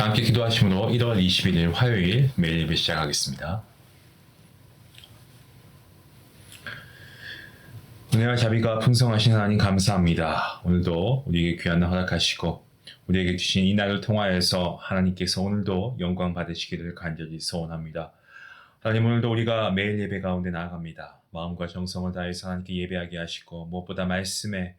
자, 함께 기도하심으로 1월 21일 화요일 매일 예배 시작하겠습니다. 은혜와 자비가 풍성하신 하나님 감사합니다. 오늘도 우리에게 귀한 날 허락하시고 우리에게 주신 이 날을 통하여서 하나님께서 오늘도 영광 받으시기를 간절히 소원합니다. 하나님, 오늘도 우리가 매일 예배 가운데 나아갑니다. 마음과 정성을 다해서 하나님께 예배하게 하시고 무엇보다 말씀에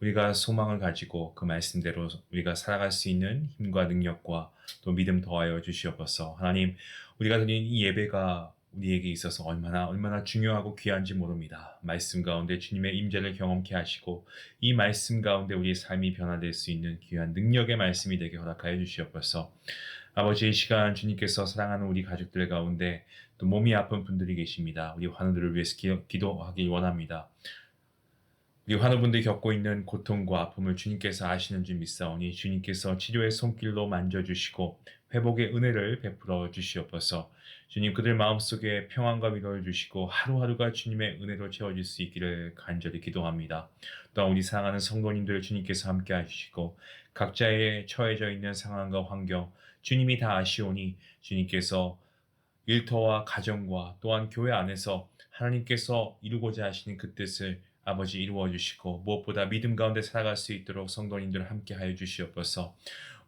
우리가 소망을 가지고 그 말씀대로 우리가 살아갈 수 있는 힘과 능력과 또 믿음 더하여 주시옵소서. 하나님, 우리가 드린 이 예배가 우리에게 있어서 얼마나 중요하고 귀한지 모릅니다. 말씀 가운데 주님의 임재를 경험케 하시고 이 말씀 가운데 우리의 삶이 변화될 수 있는 귀한 능력의 말씀이 되게 허락하여 주시옵소서. 아버지, 이 시간 주님께서 사랑하는 우리 가족들 가운데 또 몸이 아픈 분들이 계십니다. 우리 환우들을 위해서 기도하길 원합니다. 우리 환우분들이 겪고 있는 고통과 아픔을 주님께서 아시는 줄 믿사오니 주님께서 치료의 손길로 만져주시고 회복의 은혜를 베풀어 주시옵소서. 주님, 그들 마음속에 평안과 위로를 주시고 하루하루가 주님의 은혜로 채워질 수 있기를 간절히 기도합니다. 또한 우리 사랑하는 성도님들 주님께서 함께 하시고 각자의 처해져 있는 상황과 환경 주님이 다 아시오니 주님께서 일터와 가정과 또한 교회 안에서 하나님께서 이루고자 하시는 그 뜻을 아버지 이루어 주시고 무엇보다 믿음 가운데 살아갈 수 있도록 성도님들 함께 하여 주시옵소서.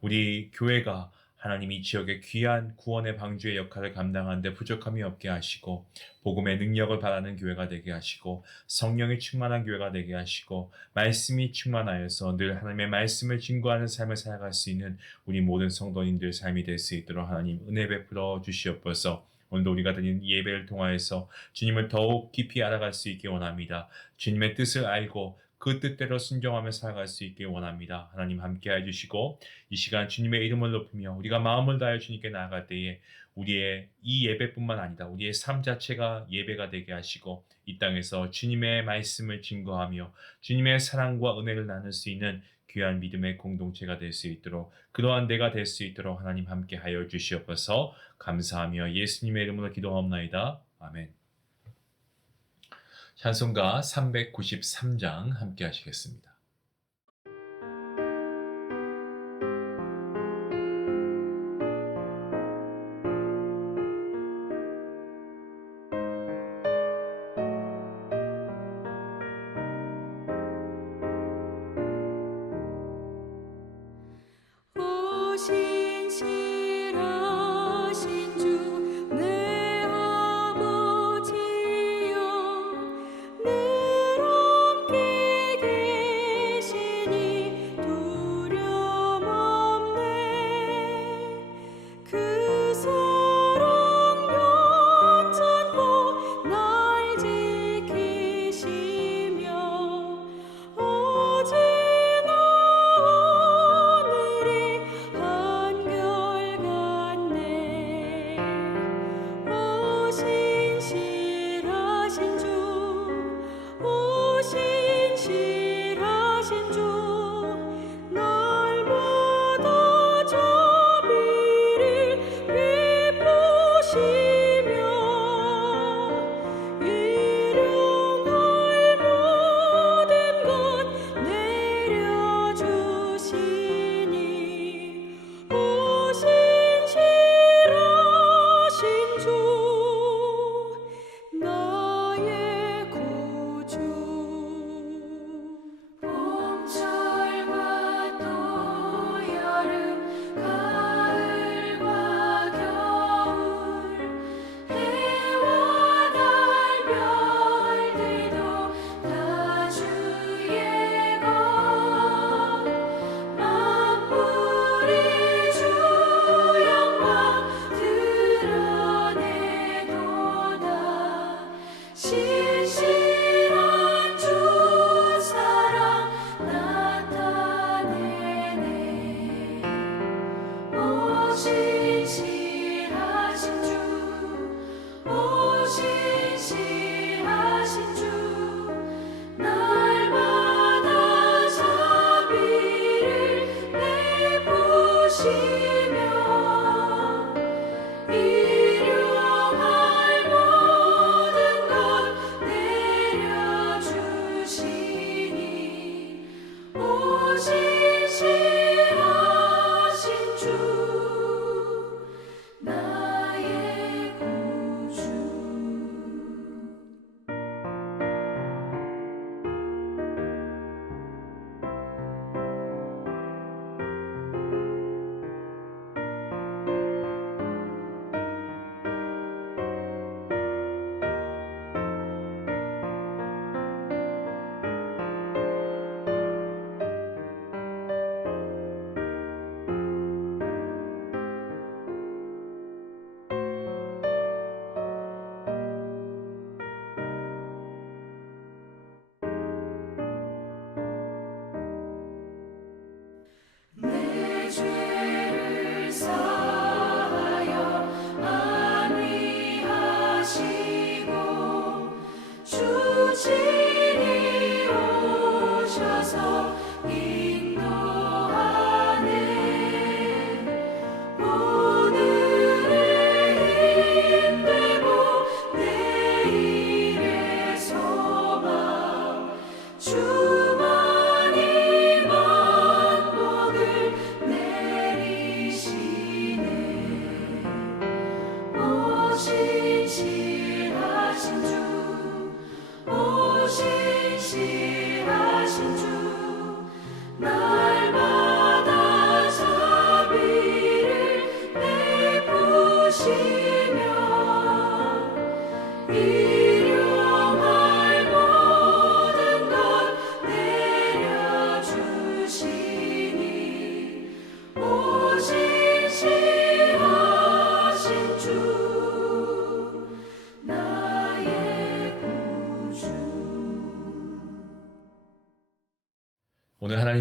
우리 교회가 하나님 이 지역의 귀한 구원의 방주의 역할을 감당하는데 부족함이 없게 하시고 복음의 능력을 바라는 교회가 되게 하시고 성령이 충만한 교회가 되게 하시고 말씀이 충만하여서 늘 하나님의 말씀을 증거하는 삶을 살아갈 수 있는 우리 모든 성도님들 삶이 될 수 있도록 하나님 은혜 베풀어 주시옵소서. 오늘도 우리가 드린 예배를 통하여서 주님을 더욱 깊이 알아갈 수 있게 원합니다. 주님의 뜻을 알고 그 뜻대로 순종하며 살아갈 수 있게 원합니다. 하나님 함께해 주시고 이 시간 주님의 이름을 높이며 우리가 마음을 다해 주님께 나아갈 때에 우리의 이 예배뿐만 아니라 우리의 삶 자체가 예배가 되게 하시고 이 땅에서 주님의 말씀을 증거하며 주님의 사랑과 은혜를 나눌 수 있는 귀한 믿음의 공동체가 될 수 있도록 그러한 내가 될 수 있도록 하나님 함께 하여 주시옵소서. 감사하며 예수님의 이름으로 기도하옵나이다. 아멘. 찬송가 393장 함께 하시겠습니다. 신실하신 주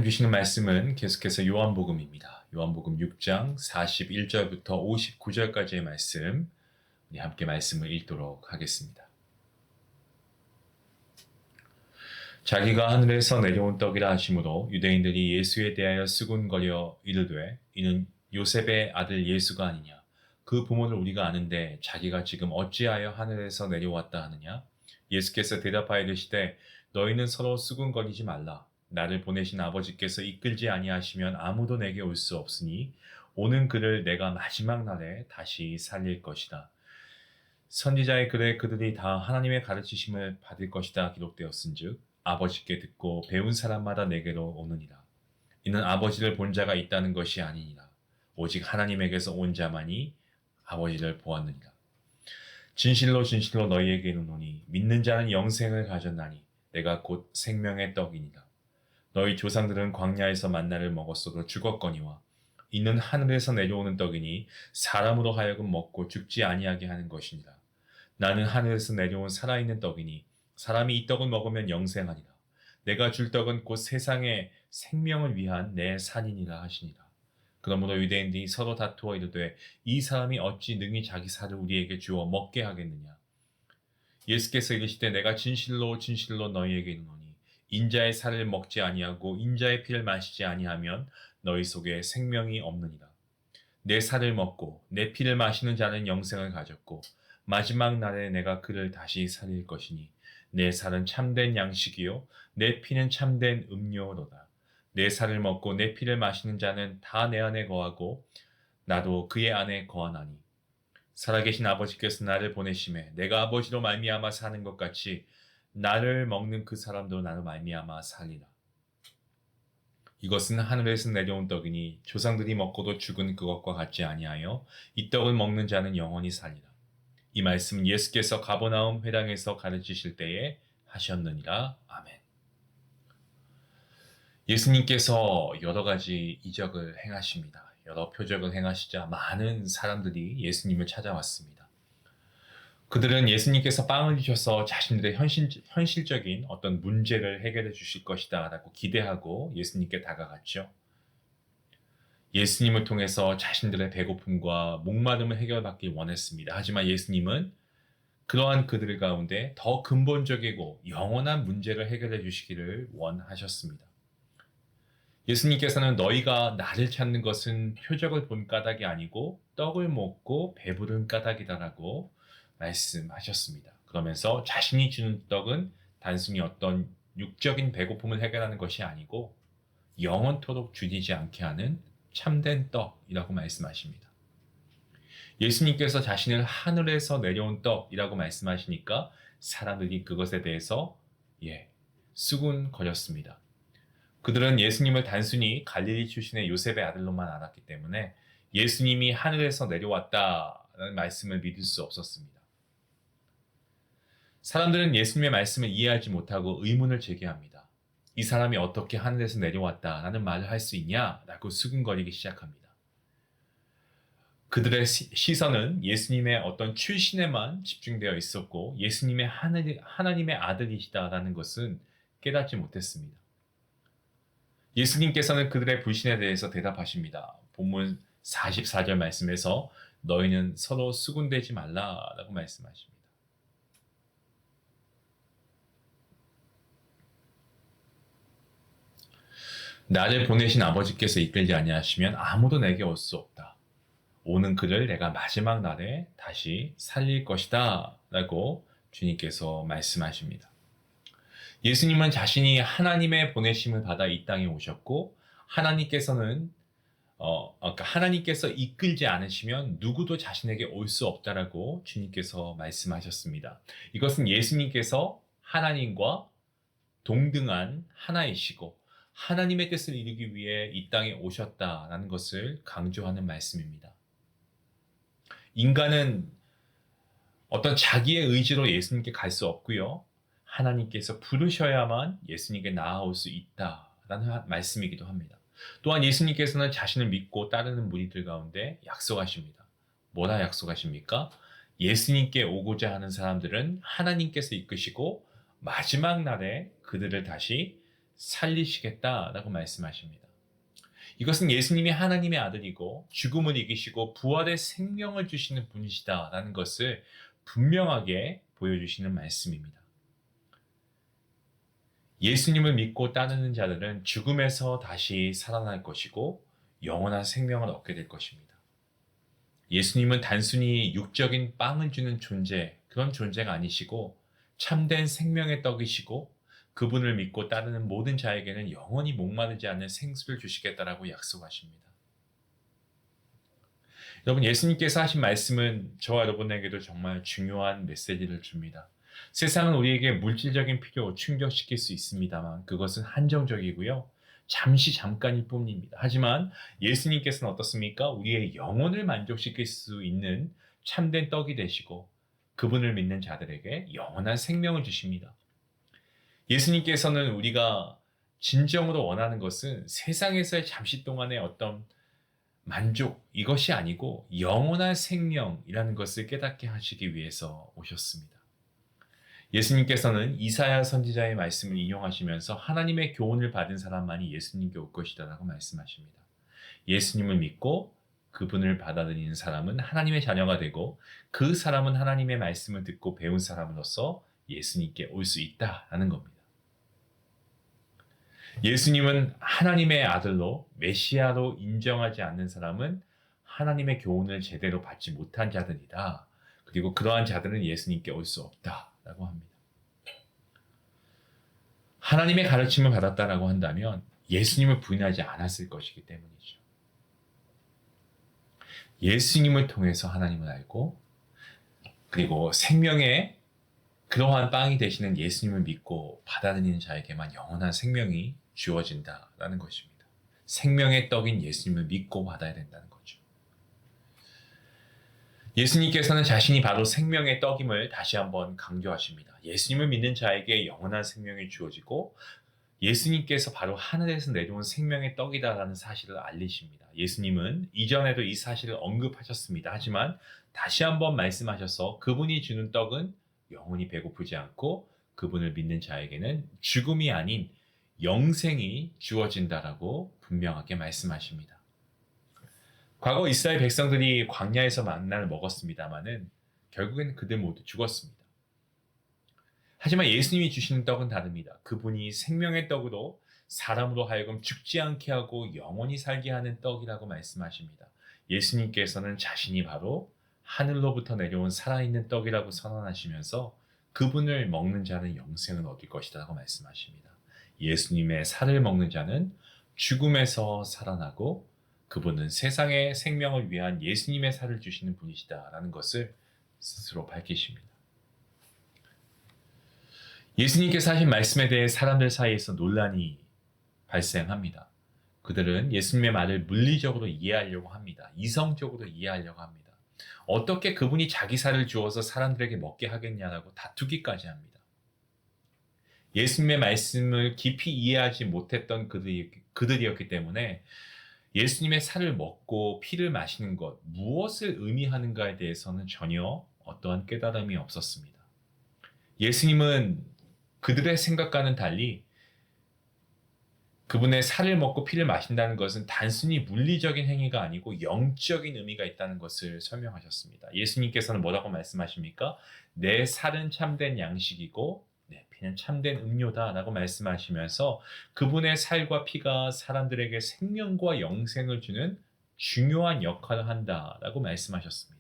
주시는 말씀은 계속해서 요한복음입니다. 요한복음 6장 41절부터 59절까지의 말씀, 우리 함께 말씀을 읽도록 하겠습니다. 자기가 하늘에서 내려온 떡이라 하심으로 유대인들이 예수에 대하여 수군거려 이르되 이는 요셉의 아들 예수가 아니냐. 그 부모를 우리가 아는데 자기가 지금 어찌하여 하늘에서 내려왔다 하느냐. 예수께서 대답하여 이르시되 너희는 서로 수군거리지 말라. 나를 보내신 아버지께서 이끌지 아니하시면 아무도 내게 올 수 없으니 오는 그를 내가 마지막 날에 다시 살릴 것이다. 선지자의 글에 그들이 다 하나님의 가르치심을 받을 것이다 기록되었은즉 아버지께 듣고 배운 사람마다 내게로 오느니라. 이는 아버지를 본 자가 있다는 것이 아니니라. 오직 하나님에게서 온 자만이 아버지를 보았느니라. 진실로 진실로 너희에게 이르노니 믿는 자는 영생을 가졌나니 내가 곧 생명의 떡이니라. 너희 조상들은 광야에서 만나를 먹었어도 죽었거니와 이는 하늘에서 내려오는 떡이니 사람으로 하여금 먹고 죽지 아니하게 하는 것이니라. 나는 하늘에서 내려온 살아있는 떡이니 사람이 이 떡을 먹으면 영생하리라. 내가 줄 떡은 곧 세상의 생명을 위한 내 살이니라 하시니라. 그러므로 유대인들이 서로 다투어 이르되 이 사람이 어찌 능히 자기 살을 우리에게 주어 먹게 하겠느냐. 예수께서 이르시되 내가 진실로 진실로 너희에게 이르노니 인자의 살을 먹지 아니하고 인자의 피를 마시지 아니하면 너희 속에 생명이 없느니라. 내 살을 먹고 내 피를 마시는 자는 영생을 가졌고 마지막 날에 내가 그를 다시 살릴 것이니 내 살은 참된 양식이요 내 피는 참된 음료로다. 내 살을 먹고 내 피를 마시는 자는 다 내 안에 거하고 나도 그의 안에 거하나니 살아계신 아버지께서 나를 보내심에 내가 아버지로 말미암아 사는 것 같이 나를 먹는 그 사람도 나로 말미암아 살리라. 이것은 하늘에서 내려온 떡이니 조상들이 먹고도 죽은 그것과 같지 아니하여 이 떡을 먹는 자는 영원히 살리라. 이 말씀은 예수께서 가버나움 회당에서 가르치실 때에 하셨느니라. 아멘. 예수님께서 여러 가지 이적을 행하십니다. 여러 표적을 행하시자 많은 사람들이 예수님을 찾아왔습니다. 그들은 예수님께서 빵을 주셔서 자신들의 현실적인 어떤 문제를 해결해 주실 것이다 라고 기대하고 예수님께 다가갔죠. 예수님을 통해서 자신들의 배고픔과 목마름을 해결받길 원했습니다. 하지만 예수님은 그러한 그들 가운데 더 근본적이고 영원한 문제를 해결해 주시기를 원하셨습니다. 예수님께서는 너희가 나를 찾는 것은 표적을 본 까닭이 아니고 떡을 먹고 배부른 까닭이다라고 말씀하셨습니다. 그러면서 자신이 주는 떡은 단순히 어떤 육적인 배고픔을 해결하는 것이 아니고 영원토록 주지지 않게 하는 참된 떡이라고 말씀하십니다. 예수님께서 자신을 하늘에서 내려온 떡이라고 말씀하시니까 사람들이 그것에 대해서 수군거렸습니다. 그들은 예수님을 단순히 갈릴리 출신의 요셉의 아들로만 알았기 때문에 예수님이 하늘에서 내려왔다라는 말씀을 믿을 수 없었습니다. 사람들은 예수님의 말씀을 이해하지 못하고 의문을 제기합니다. 이 사람이 어떻게 하늘에서 내려왔다라는 말을 할 수 있냐라고 수군거리기 시작합니다. 그들의 시선은 예수님의 어떤 출신에만 집중되어 있었고 예수님의 하나님의 아들이시다라는 것은 깨닫지 못했습니다. 예수님께서는 그들의 불신에 대해서 대답하십니다. 본문 44절 말씀에서 너희는 서로 수군대지 말라라고 말씀하십니다. 나를 보내신 아버지께서 이끌지 아니하시면 아무도 내게 올 수 없다. 오는 그를 내가 마지막 날에 다시 살릴 것이다 라고 주님께서 말씀하십니다. 예수님은 자신이 하나님의 보내심을 받아 이 땅에 오셨고 하나님께서는 하나님께서 이끌지 않으시면 누구도 자신에게 올 수 없다라고 주님께서 말씀하셨습니다. 이것은 예수님께서 하나님과 동등한 하나이시고 하나님의 뜻을 이루기 위해 이 땅에 오셨다라는 것을 강조하는 말씀입니다. 인간은 어떤 자기의 의지로 예수님께 갈 수 없고요. 하나님께서 부르셔야만 예수님께 나아올 수 있다라는 말씀이기도 합니다. 또한 예수님께서는 자신을 믿고 따르는 무리들 가운데 약속하십니다. 뭐라 약속하십니까? 예수님께 오고자 하는 사람들은 하나님께서 이끄시고 마지막 날에 그들을 다시 살리시겠다라고 말씀하십니다. 이것은 예수님이 하나님의 아들이고 죽음을 이기시고 부활의 생명을 주시는 분이시다라는 것을 분명하게 보여주시는 말씀입니다. 예수님을 믿고 따르는 자들은 죽음에서 다시 살아날 것이고 영원한 생명을 얻게 될 것입니다. 예수님은 단순히 육적인 빵을 주는 그런 존재가 아니시고 참된 생명의 떡이시고 그분을 믿고 따르는 모든 자에게는 영원히 목마르지 않는 생수를 주시겠다라고 약속하십니다. 여러분, 예수님께서 하신 말씀은 저와 여러분에게도 정말 중요한 메시지를 줍니다. 세상은 우리에게 물질적인 필요 충족시킬 수 있습니다만 그것은 한정적이고요. 잠깐일 뿐입니다. 하지만 예수님께서는 어떻습니까? 우리의 영혼을 만족시킬 수 있는 참된 떡이 되시고 그분을 믿는 자들에게 영원한 생명을 주십니다. 예수님께서는 우리가 진정으로 원하는 것은 세상에서의 잠시 동안의 어떤 만족, 이것이 아니고 영원한 생명이라는 것을 깨닫게 하시기 위해서 오셨습니다. 예수님께서는 이사야 선지자의 말씀을 인용하시면서 하나님의 교훈을 받은 사람만이 예수님께 올 것이다라고 말씀하십니다. 예수님을 믿고 그분을 받아들이는 사람은 하나님의 자녀가 되고 그 사람은 하나님의 말씀을 듣고 배운 사람으로서 예수님께 올 수 있다라는 겁니다. 예수님은 하나님의 아들로 메시아로 인정하지 않는 사람은 하나님의 교훈을 제대로 받지 못한 자들이다. 그리고 그러한 자들은 예수님께 올 수 없다라고 합니다. 하나님의 가르침을 받았다라고 한다면 예수님을 부인하지 않았을 것이기 때문이죠. 예수님을 통해서 하나님을 알고 그리고 생명의 그러한 빵이 되시는 예수님을 믿고 받아들이는 자에게만 영원한 생명이 주어진다라는 것입니다. 생명의 떡인 예수님을 믿고 받아야 된다는 거죠. 예수님께서는 자신이 바로 생명의 떡임을 다시 한번 강조하십니다. 예수님을 믿는 자에게 영원한 생명이 주어지고 예수님께서 바로 하늘에서 내려온 생명의 떡이다라는 사실을 알리십니다. 예수님은 이전에도 이 사실을 언급하셨습니다. 하지만 다시 한번 말씀하셔서 그분이 주는 떡은 영원히 배고프지 않고 그분을 믿는 자에게는 죽음이 아닌 영생이 주어진다라고 분명하게 말씀하십니다. 과거 이스라엘 백성들이 광야에서 만나를 먹었습니다마는 결국에는 그들 모두 죽었습니다. 하지만 예수님이 주시는 떡은 다릅니다. 그분이 생명의 떡으로 사람으로 하여금 죽지 않게 하고 영원히 살게 하는 떡이라고 말씀하십니다. 예수님께서는 자신이 바로 하늘로부터 내려온 살아있는 떡이라고 선언하시면서 그분을 먹는 자는 영생을 얻을 것이라고 말씀하십니다. 예수님의 살을 먹는 자는 죽음에서 살아나고 그분은 세상의 생명을 위한 예수님의 살을 주시는 분이시다라는 것을 스스로 밝히십니다. 예수님께서 하신 말씀에 대해 사람들 사이에서 논란이 발생합니다. 그들은 예수님의 말을 물리적으로 이해하려고 합니다. 이성적으로 이해하려고 합니다. 어떻게 그분이 자기 살을 주어서 사람들에게 먹게 하겠냐라고 다투기까지 합니다. 예수님의 말씀을 깊이 이해하지 못했던 그들이었기 때문에 예수님의 살을 먹고 피를 마시는 것, 무엇을 의미하는가에 대해서는 전혀 어떠한 깨달음이 없었습니다. 예수님은 그들의 생각과는 달리 그분의 살을 먹고 피를 마신다는 것은 단순히 물리적인 행위가 아니고 영적인 의미가 있다는 것을 설명하셨습니다. 예수님께서는 뭐라고 말씀하십니까? 내 살은 참된 양식이고 내 피는 참된 음료다라고 말씀하시면서 그분의 살과 피가 사람들에게 생명과 영생을 주는 중요한 역할을 한다라고 말씀하셨습니다.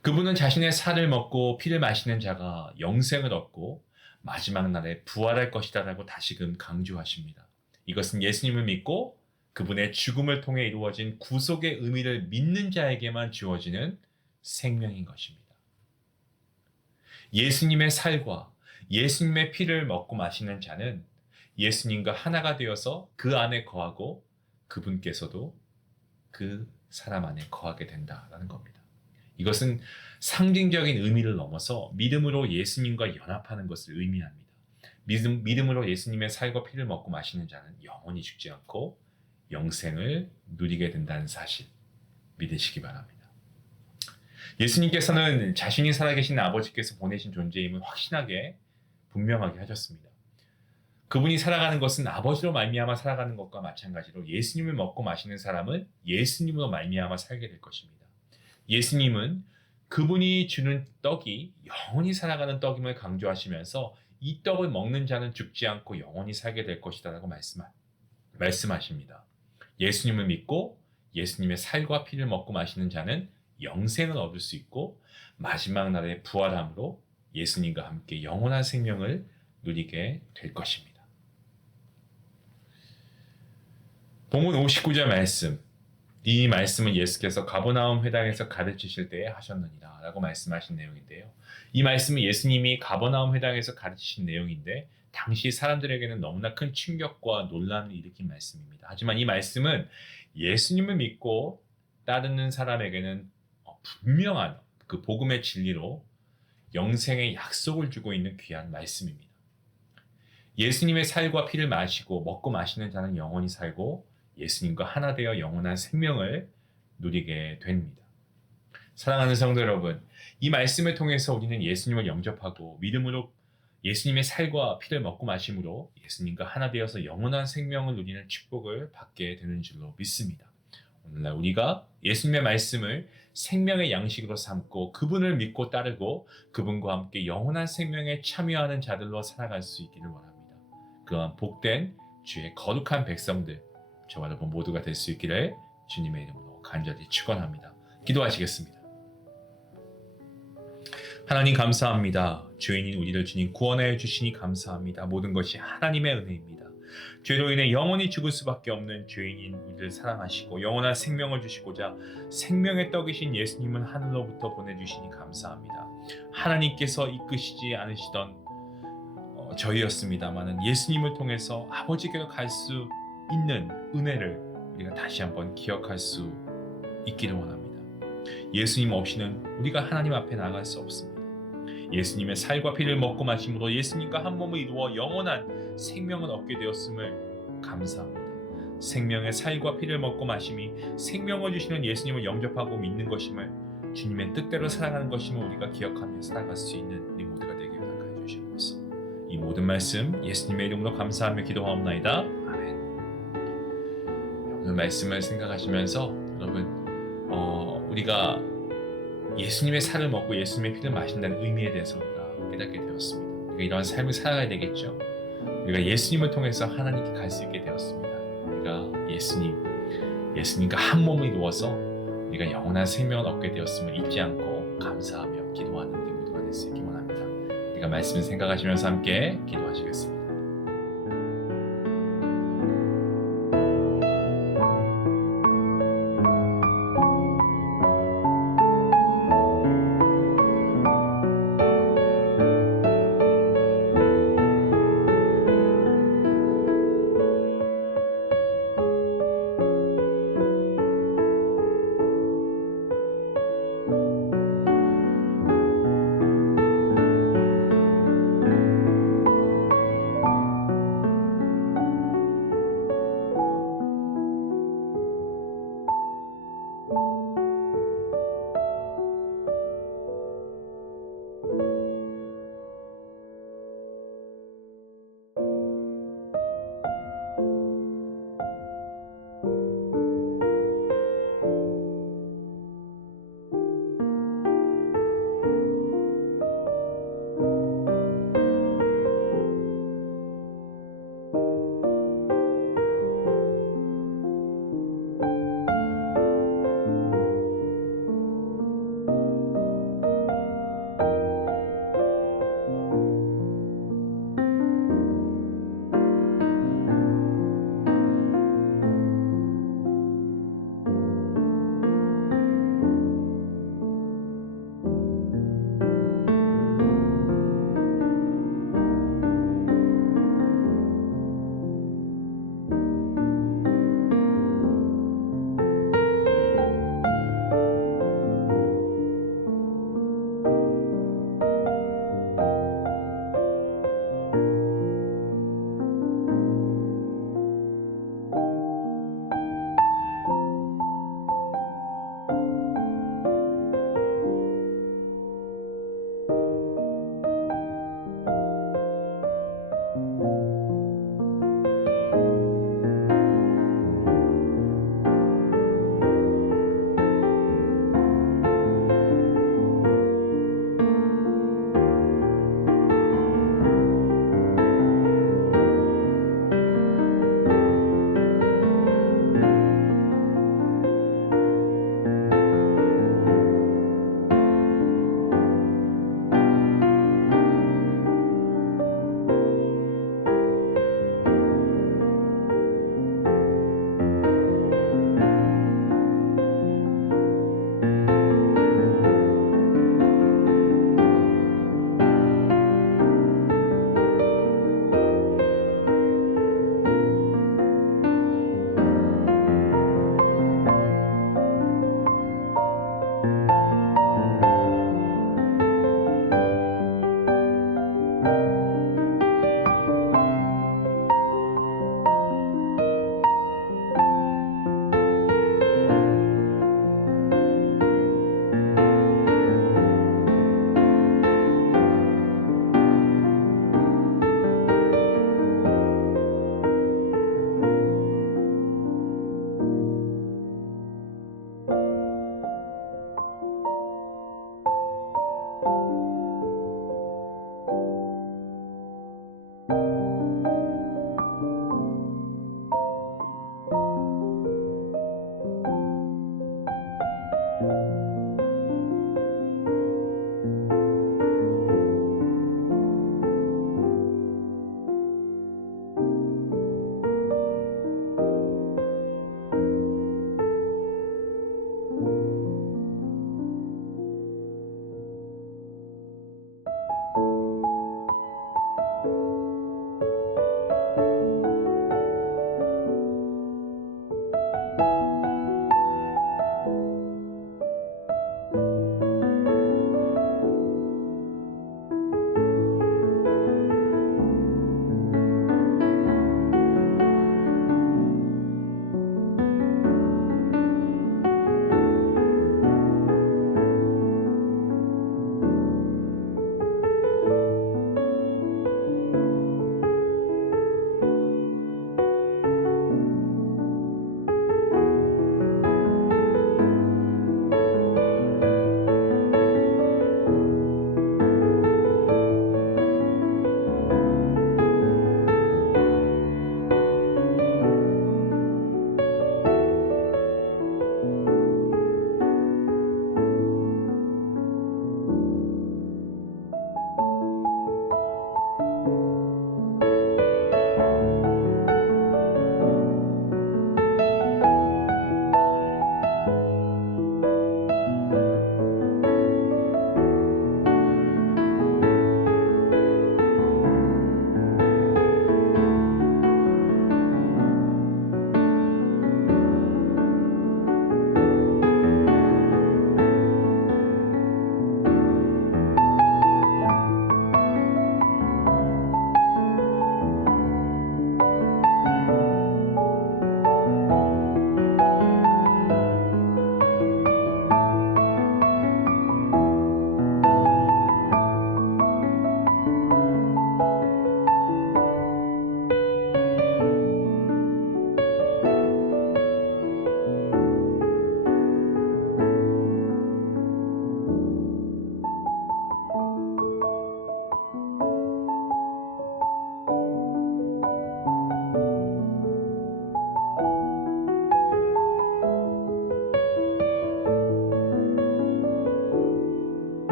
그분은 자신의 살을 먹고 피를 마시는 자가 영생을 얻고 마지막 날에 부활할 것이다라고 다시금 강조하십니다. 이것은 예수님을 믿고 그분의 죽음을 통해 이루어진 구속의 의미를 믿는 자에게만 주어지는 생명인 것입니다. 예수님의 살과 예수님의 피를 먹고 마시는 자는 예수님과 하나가 되어서 그 안에 거하고 그분께서도 그 사람 안에 거하게 된다라는 겁니다. 이것은 상징적인 의미를 넘어서 믿음으로 예수님과 연합하는 것을 의미합니다. 믿음으로 예수님의 살과 피를 먹고 마시는 자는 영원히 죽지 않고 영생을 누리게 된다는 사실 믿으시기 바랍니다. 예수님께서는 자신이 살아계신 아버지께서 보내신 존재임을 확신하게 분명하게 하셨습니다. 그분이 살아가는 것은 아버지로 말미암아 살아가는 것과 마찬가지로 예수님을 먹고 마시는 사람은 예수님으로 말미암아 살게 될 것입니다. 예수님은 그분이 주는 떡이 영원히 살아가는 떡임을 강조하시면서 이 떡을 먹는 자는 죽지 않고 영원히 살게 될 것이다라고 말씀하십니다. 예수님을 믿고 예수님의 살과 피를 먹고 마시는 자는 영생을 얻을 수 있고 마지막 날에 부활함으로 예수님과 함께 영원한 생명을 누리게 될 것입니다. 본문 59절 말씀, 이 말씀은 예수께서 가버나움 회당에서 가르치실 때에 하셨느니라 라고 말씀하신 내용인데요. 이 말씀은 예수님이 가버나움 회당에서 가르치신 내용인데 당시 사람들에게는 너무나 큰 충격과 논란을 일으킨 말씀입니다. 하지만 이 말씀은 예수님을 믿고 따르는 사람에게는 분명한 그 복음의 진리로 영생의 약속을 주고 있는 귀한 말씀입니다. 예수님의 살과 피를 마시고 먹고 마시는 자는 영원히 살고 예수님과 하나 되어 영원한 생명을 누리게 됩니다. 사랑하는 성도 여러분, 이 말씀을 통해서 우리는 예수님을 영접하고 믿음으로 예수님의 살과 피를 먹고 마심으로 예수님과 하나 되어서 영원한 생명을 누리는 축복을 받게 되는 줄로 믿습니다. 오늘날 우리가 예수님의 말씀을 생명의 양식으로 삼고 그분을 믿고 따르고 그분과 함께 영원한 생명에 참여하는 자들로 살아갈 수 있기를 원합니다. 그러한 복된 주의 거룩한 백성들, 저와 여러분 모두가 될 수 있기를 주님의 이름으로 간절히 축원합니다. 기도하시겠습니다. 하나님 감사합니다. 죄인인 우리를 주님 구원하여 주시니 감사합니다. 모든 것이 하나님의 은혜입니다. 죄로 인해 영원히 죽을 수밖에 없는 죄인인 우리를 사랑하시고 영원한 생명을 주시고자 생명의 떡이신 예수님은 하늘로부터 보내주시니 감사합니다. 하나님께서 이끄시지 않으시던 저희였습니다마는 예수님을 통해서 아버지께로 갈 수 있는 은혜를 우리가 다시 한번 기억할 수 있기를 원합니다. 예수님 없이는 우리가 하나님 앞에 나아갈 수 없습니다. 예수님의 살과 피를 먹고 마심으로 예수님과 한 몸을 이루어 영원한 생명을 얻게 되었음을 감사합니다. 생명의 살과 피를 먹고 마심이 생명을 주시는 예수님을 영접하고 믿는 것임을 주님의 뜻대로 살아가는 것임을 우리가 기억하며 살아갈 수 있는 우리 모두가 되게 허락하여 주시옵소서. 이 모든 말씀 예수님의 이름으로 감사하며 기도하옵나이다. 아멘. 오늘 말씀을 생각하시면서 여러분 우리가 예수님의 살을 먹고 예수님의 피를 마신다는 의미에 대해서 우리가 깨닫게 되었습니다. 우리가 이러한 삶을 살아가야 되겠죠. 우리가 예수님을 통해서 하나님께 갈 수 있게 되었습니다. 우리가 예수님과 한 몸을 이루어서 우리가 영원한 생명을 얻게 되었음을 잊지 않고 감사하며 기도하는 우리 모두가 될 수 있기 원합니다. 우리가 말씀을 생각하시면서 함께 기도하시겠습니다.